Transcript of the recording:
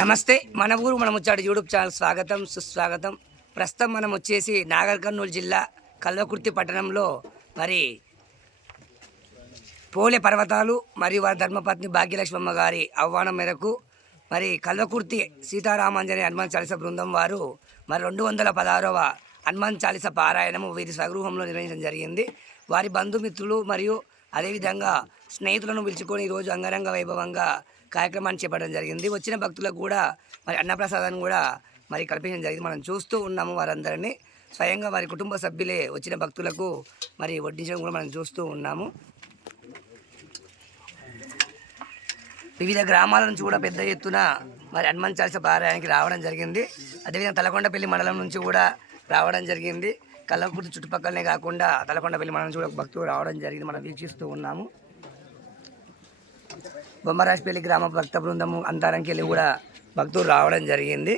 నమస్తే మన ఊరు మనం వచ్చాడు యూట్యూబ్ ఛానల్ స్వాగతం సుస్వాగతం. ప్రస్తుతం మనం వచ్చేసి నాగర్ కర్నూలు జిల్లా కల్వకుర్తి పట్టణంలో మరి పోలే పర్వతాలు మరియు వారి ధర్మపత్ని భాగ్యలక్ష్మమ్మ గారి ఆహ్వానం మేరకు మరి కల్వకుర్తి సీతారామాంజనే హనుమాన్ చాలీస బృందం వారు మరి రెండు వందల పదహారవ హనుమాన్ చాలీస పారాయణము వీరి స్వగృహంలో నిర్వహించడం జరిగింది. వారి బంధుమిత్రులు మరియు అదేవిధంగా స్నేహితులను పిలుచుకొని ఈరోజు అంగరంగ వైభవంగా కార్యక్రమాన్ని చేపట్టడం జరిగింది. వచ్చిన భక్తులకు కూడా మరి అన్నప్రసాదాన్ని కూడా మరి కల్పించడం జరిగింది. మనం చూస్తూ ఉన్నాము వారందరినీ. స్వయంగా వారి కుటుంబ సభ్యులే వచ్చిన భక్తులకు మరి వడ్డించడం కూడా మనం చూస్తూ ఉన్నాము. వివిధ గ్రామాల నుంచి కూడా పెద్ద ఎత్తున మరి హనుమాన్ చాలీస పారాయణకి రావడం జరిగింది. అదేవిధంగా తలకొండపల్లి మండలం నుంచి కూడా రావడం జరిగింది. కల్లకుర్తి చుట్టుపక్కలనే కాకుండా తలకొండపల్లి మండలం నుంచి కూడా భక్తులు రావడం జరిగింది. మనం వీక్షిస్తూ ఉన్నాము. బొమ్మరాజపల్లి గ్రామ భక్త బృందము అంతరంకి వెళ్ళి కూడా భక్తులు రావడం జరిగింది.